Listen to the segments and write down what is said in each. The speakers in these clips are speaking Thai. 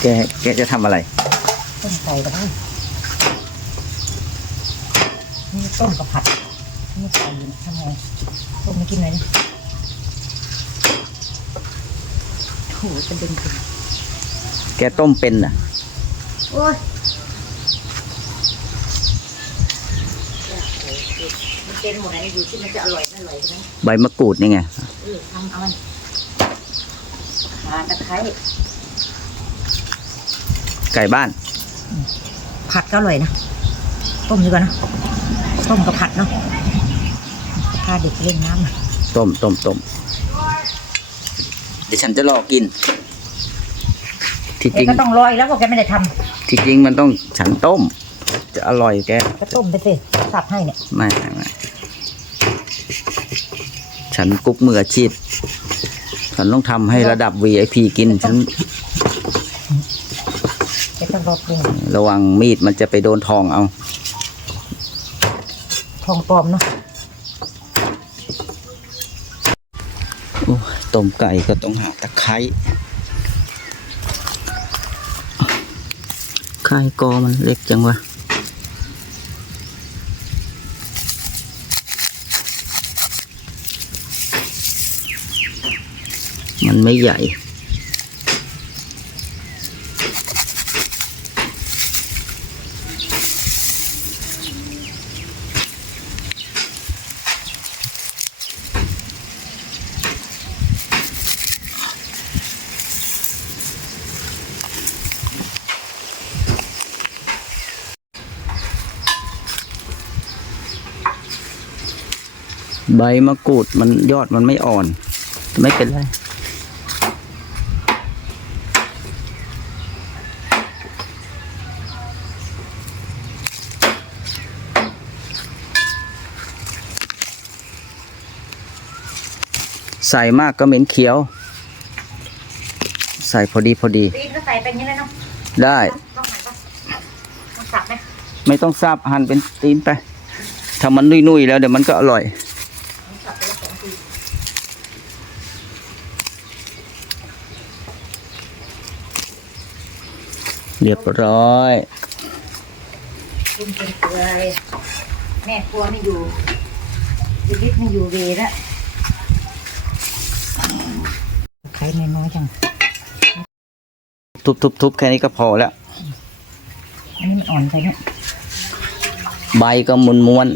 แกแกจะทำอะไร ต้มไก่ก็ได้นี่ต้มกับผัดนี่ไก่อยู่นะทำไงต้มไม่กินเลยนะโอ้โหจะเด็นถึงแกต้มเป็นน่ะ โอ้ยมันเป็นหมดเลยอยู่ที่มันจะอร่อยไม่อร่อยใช่ไหมใบมะกรูดนี่ไงเออทำเอามันขาตะไคร้ ไก่บ้าน ผัดก็อร่อยนะต้มดีกว่านะต้มกับผัดเนาะพาเด็กไปเล่นน้ำนะต้มต้มต้มเดี๋ยวฉันจะรอกิน ที่จแกริงก็ต้องรออีกแล้วเพราะแกไม่ได้ทที่จริงมันต้องฉันต้ม จะอร่อยแกำก็ต้มไปสิสับให้เนี่ยไม่ไม่ไม่ฉันกุ๊กมืออาชีพ ฉันต้องทำให้ระดับ VIP กินฉัน แกต้องรอปรุงระวังมีดมันจะไปโดนทองเอา ทองปลอมเนาะโอ้ยต้มไก่ก็ต้องหาตะไคร้ไข่กอมันเล็กจังวะมันไม่ใหญ่ ใบมะกรูดมันยอดมันไม่อ่อน ไม่เป็นไรใส่มากก็เหม็นเขียว ใส่พอดีพอดีตีนก็ใส่เป็นอย่างนี้เลยเนาะได้ต้องหั่นปะต้องสับไหมไม่ต้องซาบหั่นเป็นตีนไปถ้ามันนุ่ยๆแล้วเดี๋ยวมันก็อร่อย ต้องสับไปละสองที เรียบร้อยคุณเป็นเกลือเลยแม่ครัวไม่อยู่ชีวิตไม่อยู่เวแล้วไข่น้อยๆจังทุบๆๆแค่นี้ก็พอแล้วอันนี้มันอ่อนไปเนี่ยใบก็มุนม้วน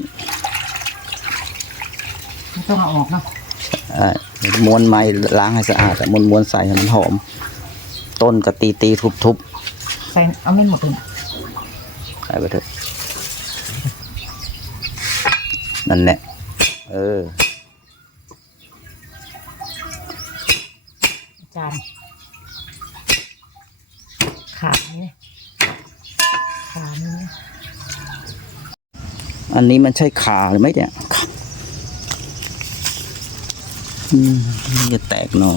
ไม่ต้องเอาออกเนาะๆอ่าม้วนไม้ล้างให้สะอาดแต่ม้วนม้วนๆใส่ให้มันหอม ต้นก็ตีตีๆทุบ ใส่เอาไม่หมดเลยๆใส่ไปเถอะนั่นแหละ เอออาจารย์ขาดไหมขาดไหมอันนี้มันใช่ขาหรือไม่เนี่ยอืมมันจะแตกหนอ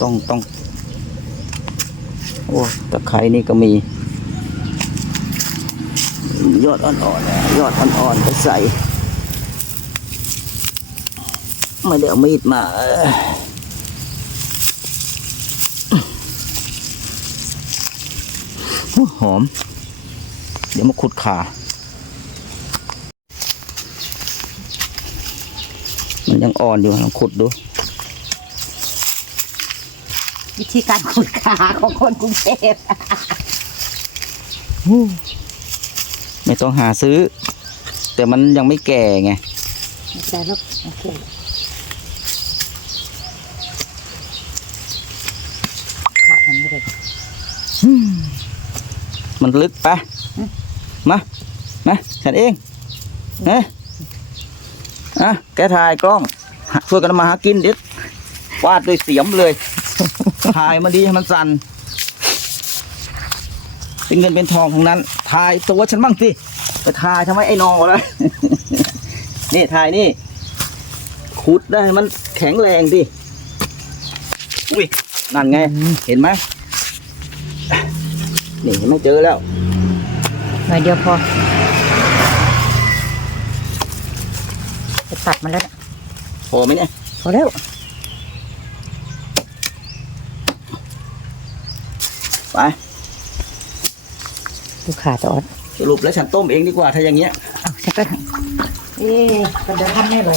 ต้องต้องโอ้ตะไคร้นี่ก็มี ยอดอ่อนๆนะยอดอ่อนๆไปใส่ไม่ได้เอามีดมาอหอม เดี๋ยวมาขุดขา มันยังอ่อนอยู่ลองขุดดู วิธีการขุดขาของคนกรุงเทพไม่ต้องหาซื้อ แต่มันยังไม่แก่ไงไม่ใช่แล้วโอเคขาดมันไม่ได้มันลึกไปะอืมมานะฉันเองนะอะแกถ่ายกล้องหาช่วยกันมาหากินเด็ดวาดด้วยเสียมเลย ถ่ายมาดีให้มันสั่นเป็นเงินเป็นทองทั้งนั้นถ่ายตัวฉันบ้างสิไปถ่ายทำไมไอ้นองวะนี่ถ่ายนี่ขุดได้ให้มันแข็งแรงดิอุ้ยนั่นไง เห็นไหมนี่เห็นไหมเจอแล้วหน่อยเดียวพอจะตัดมันแล้วนะพอไหมเนี่ย พอแล้ว ไปลูกขาจะออดสรุปแล้วฉันต้มเองดีกว่าถ้าอย่างเงี้ย เอาฉันก็เอ๊ะกันเดินทำไม่ไหว